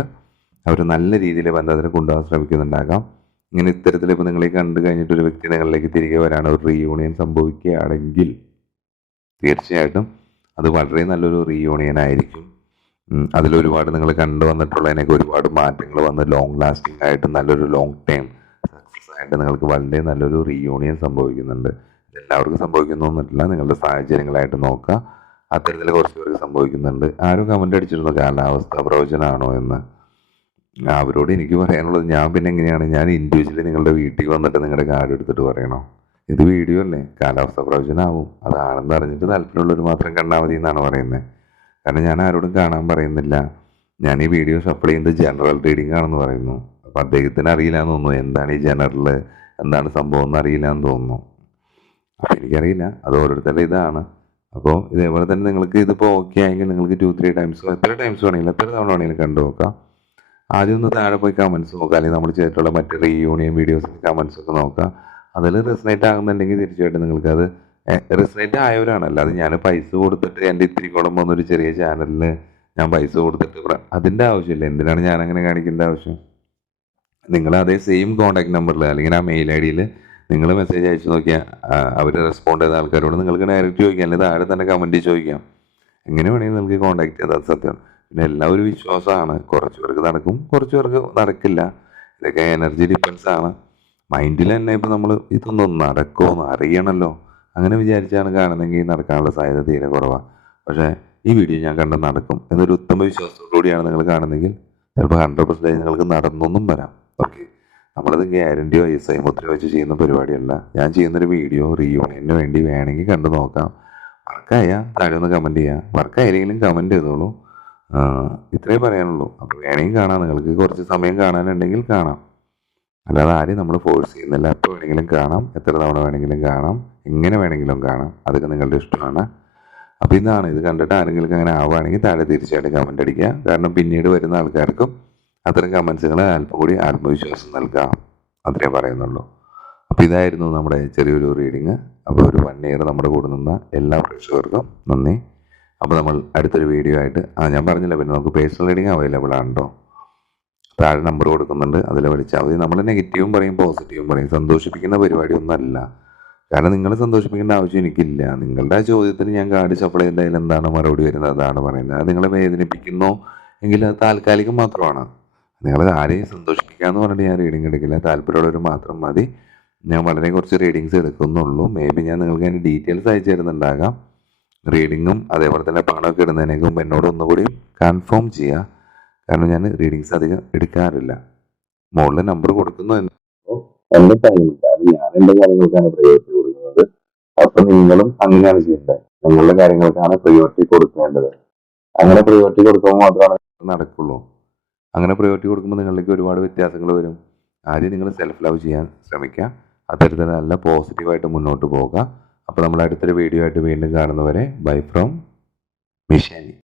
അവർ നല്ല രീതിയിൽ ബന്ധത്തിൽ കൊണ്ടുപോകാൻ ശ്രമിക്കുന്നുണ്ടാകാം. ഇങ്ങനെ ഇത്തരത്തിൽ ഇപ്പോൾ നിങ്ങളെ കണ്ടു കഴിഞ്ഞിട്ട് ഒരു വ്യക്തി നിങ്ങളിലേക്ക് തിരികെ വരാണ് ഒരു റീയൂണിയൻ സംഭവിക്കുകയാണെങ്കിൽ തീർച്ചയായിട്ടും അത് വളരെ നല്ലൊരു റീയൂണിയൻ ആയിരിക്കും. അതിലൊരുപാട് നിങ്ങൾ കണ്ടു വന്നിട്ടുള്ളതിനൊക്കെ ഒരുപാട് മാറ്റങ്ങൾ വന്ന് ലോങ് ലാസ്റ്റിംഗ് ആയിട്ട് നല്ലൊരു ലോങ് ടൈം സക്സസ് ആയിട്ട് നിങ്ങൾക്ക് വളരെ നല്ലൊരു റീയൂണിയൻ സംഭവിക്കുന്നുണ്ട്. എല്ലാവർക്കും സംഭവിക്കുന്നൊന്നുമില്ല നിങ്ങളുടെ സാഹചര്യങ്ങളായിട്ട് നോക്കുക. അത്തരത്തിൽ കുറച്ച് പേർക്ക് സംഭവിക്കുന്നുണ്ട്. ആരും കമന്റ് അടിച്ചിരുന്നു കാലാവസ്ഥ പ്രവചനമാണോ എന്ന്. അവരോട് എനിക്ക് പറയാനുള്ളത് ഞാൻ പിന്നെ എങ്ങനെയാണ്? ഞാൻ ഇൻഡിവിജ്വലി നിങ്ങളുടെ വീട്ടിൽ വന്നിട്ട് നിങ്ങളുടെ കാർഡ് എടുത്തിട്ട് പറയണോ? ഇത് വീഡിയോ അല്ലേ? കാലാവസ്ഥ പ്രവചനമാവും അതാണെന്ന് അറിഞ്ഞിട്ട് താല്പര്യമുള്ളവർ മാത്രം കണ്ടാൽ മതി എന്നാണ് പറയുന്നത് കാരണം ഞാൻ ആരോടും കാണാൻ പറയുന്നില്ല. ഞാൻ ഈ വീഡിയോ സപ്ലൈ ചെയ്യുന്നത് ജനറൽ റീഡിംഗ് ആണെന്ന് പറയുന്നു. അപ്പം അദ്ദേഹത്തിന് അറിയില്ല എന്ന് തോന്നുന്നു. എന്താണ് ഈ ജനറൽ എന്താണ് സംഭവം എന്ന് അറിയില്ല എന്ന് തോന്നുന്നു. അപ്പം എനിക്കറിയില്ല. അത് ഓരോരുത്തരുടെ ഇതാണ്. അപ്പോൾ ഇതേപോലെ തന്നെ നിങ്ങൾക്ക് ഇതിപ്പോൾ ഓക്കെ ആയെങ്കിൽ നിങ്ങൾക്ക് ടു ത്രീ ടൈംസ് എത്ര ടൈംസ് വേണമെങ്കിലും എത്ര തവണ വേണമെങ്കിലും കണ്ടു നോക്കാം. ആദ്യം ഒന്ന് താഴെ പോയി കമൻസ് നോക്കുക. അല്ലെങ്കിൽ നമ്മൾ ചെയ്തിട്ടുള്ള മറ്റ് റീയൂണിയൻ വീഡിയോസ് കമൻസ് ഒക്കെ നോക്കുക. അതിൽ റെസനേറ്റ് ആകുന്നുണ്ടെങ്കിൽ തീർച്ചയായിട്ടും നിങ്ങൾക്ക് അത് റിസനേറ്റ് ആയവരാണല്ലോ അത് ഞാൻ പൈസ കൊടുത്തിട്ട് എന്റെ ഇത്തിരി കുളം വന്നൊരു ചെറിയ ചാനലിന് ഞാൻ പൈസ കൊടുത്തിട്ട് അതിന്റെ ആവശ്യമില്ല. എന്തിനാണ് ഞാൻ അങ്ങനെ കാണിക്കേണ്ട ആവശ്യം? നിങ്ങൾ അതേ സെയിം കോൺടാക്ട് നമ്പറിൽ അല്ലെങ്കിൽ ആ മെയിൽ ഐ ഡിയിൽ നിങ്ങൾ മെസ്സേജ് അയച്ചു നോക്കിയാൽ അവർ റെസ്പോണ്ട് ചെയ്ത ആൾക്കാരോട് നിങ്ങൾക്ക് ഡയറക്റ്റ് ചോദിക്കാം. അല്ലെങ്കിൽ താഴെ തന്നെ കമന്റ് ചോദിക്കാം. എങ്ങനെ വേണമെങ്കിൽ നിങ്ങൾക്ക് കോൺടാക്ട് ചെയ്താൽ സത്യമാണ് പിന്നെ എല്ലാം ഒരു വിശ്വാസമാണ്. കുറച്ച് പേർക്ക് നടക്കും കുറച്ച് പേർക്ക് നടക്കില്ല. ഇതൊക്കെ എനർജി ഡിപ്പെൻസ് ആണ്. മൈൻഡിൽ തന്നെ ഇപ്പം നമ്മൾ ഇതൊന്നും നടക്കുമെന്ന് അറിയണമല്ലോ അങ്ങനെ വിചാരിച്ചാണ് കാണുന്നെങ്കിൽ നടക്കാനുള്ള സാധ്യത തീരെ കുറവാണ് പക്ഷേ ഈ വീഡിയോ ഞാൻ കണ്ട് നടക്കും എന്നൊരു ഉത്തമ വിശ്വാസത്തോടുകൂടിയാണ് നിങ്ങൾ കാണുന്നെങ്കിൽ ചിലപ്പോൾ ഹൺഡ്രഡ് പെർസെന്റേജ് നിങ്ങൾക്ക് നടന്നൊന്നും വരാം. ഓക്കെ നമ്മളത് ഗ്യാരണ്ടിയോ എസ് ഐ മുദ്ര വെച്ച് ചെയ്യുന്ന പരിപാടിയല്ല. ഞാൻ ചെയ്യുന്നൊരു വീഡിയോ റീയൂണിയന് വേണ്ടി വേണമെങ്കിൽ കണ്ടു നോക്കാം. വർക്കായ? താഴെ ഒന്ന് കമന്റ് ചെയ്യാം. വർക്കായില്ലെങ്കിലും കമന്റ് ചെയ്തോളൂ. ഇത്രേ പറയാനുള്ളൂ. അപ്പോൾ വേണമെങ്കിൽ കാണാം. നിങ്ങൾക്ക് കുറച്ച് സമയം കാണാനുണ്ടെങ്കിൽ കാണാം. അല്ലാതെ ആരെയും നമ്മൾ ഫോഴ്സ് ചെയ്യുന്നില്ല. എപ്പോൾ വേണമെങ്കിലും കാണാം. എത്ര തവണ വേണമെങ്കിലും കാണാം. എങ്ങനെ വേണമെങ്കിലും കാണാം. അതൊക്കെ നിങ്ങളുടെ ഇഷ്ടമാണ്. അപ്പോൾ ഇതാണ്. ഇത് കണ്ടിട്ട് ആരെങ്കിലും അങ്ങനെ ആവുകയാണെങ്കിൽ താഴെ തീർച്ചയായിട്ടും കമന്റ് അടിക്കുക. കാരണം പിന്നീട് വരുന്ന ആൾക്കാർക്കും അത്തരം കമൻസുകൾ അല്പം കൂടി ആത്മവിശ്വാസം നൽകാം. അത്രേ പറയുന്നുള്ളൂ. അപ്പോൾ ഇതായിരുന്നു നമ്മുടെ ചെറിയൊരു റീഡിങ് അപ്പോൾ ഒരു വൺ ഇയർ നമ്മുടെ കൂടെ നിന്ന എല്ലാ പ്രേക്ഷകർക്കും നന്ദി. അപ്പോൾ നമ്മൾ അടുത്തൊരു വീഡിയോ ആയിട്ട് ആ ഞാൻ പറഞ്ഞില്ല പിന്നെ നമുക്ക് പേഴ്സണൽ റീഡിങ് അവൈലബിൾ ആണ് താഴെ നമ്പർ കൊടുക്കുന്നുണ്ട്. അതിൽ വിളിച്ചാൽ മതി. നമ്മൾ നെഗറ്റീവും പറയും പോസിറ്റീവും പറയും. സന്തോഷിപ്പിക്കുന്ന പരിപാടി ഒന്നല്ല കാരണം നിങ്ങളെ സന്തോഷിപ്പിക്കേണ്ട ആവശ്യം എനിക്കില്ല. നിങ്ങളുടെ ചോദ്യത്തിന് ഞാൻ കാർഡ് സപ്ലൈ ചെയ്തതിൽ എന്താണ് മറുപടി വരുന്നത്? അതാണ് പറയുന്നത്. അത് നിങ്ങളെ വേദനിപ്പിക്കുന്നോ? എങ്കിൽ അത് താൽക്കാലികം മാത്രമാണ്. നിങ്ങൾ ആരെയും സന്തോഷിപ്പിക്കാന്ന് പറഞ്ഞിട്ട് ഞാൻ റീഡിങ് എടുക്കില്ല. താല്പര്യമുള്ളവർ മാത്രം മതി. ഞാൻ വളരെ കുറച്ച് റീഡിങ്സ് എടുക്കുന്നുള്ളൂ. മേ ബി ഞാൻ നിങ്ങൾക്ക് അതിന്റെ ഡീറ്റെയിൽസ് അയച്ചു തരുന്നുണ്ടാകാം. റീഡിങ്ങും അതേപോലെ തന്നെ പണമൊക്കെ ഇടുന്നതിനേക്ക് മുമ്പ് എന്നോട് ഒന്നുകൂടി കൺഫേം ചെയ്യുക കാരണം ഞാൻ റീഡിങ്സ് അധികം എടുക്കാറില്ല. മുകളിൽ നമ്പർ കൊടുക്കുന്നു എന്ന്. എന്റെ ഞാൻ എന്റെ കാര്യങ്ങൾക്കാണ് പ്രയോറിറ്റി കൊടുക്കുന്നത്. അപ്പൊ നിങ്ങളും അങ്ങനെയാണ് ചെയ്യേണ്ടത്. നിങ്ങളുടെ കാര്യങ്ങൾക്കാണ് പ്രയോറിറ്റി കൊടുക്കേണ്ടത്. അങ്ങനെ പ്രയോറിറ്റി കൊടുക്കുമ്പോൾ മാത്രമാണ് നടക്കുള്ളൂ. അങ്ങനെ പ്രയോറിറ്റി കൊടുക്കുമ്പോൾ നിങ്ങളിലേക്ക് ഒരുപാട് വ്യത്യാസങ്ങൾ വരും. ആദ്യം നിങ്ങൾ സെൽഫ് ലവ് ചെയ്യാൻ ശ്രമിക്കുക. അത്തരത്തിൽ നല്ല പോസിറ്റീവായിട്ട് മുന്നോട്ട് പോകുക അപ്പോൾ നമ്മൾ അടുത്തൊരു വീഡിയോ ആയിട്ട് വീണ്ടും കാണുന്നവരെ ബൈ ഫ്രോം മിഷാനി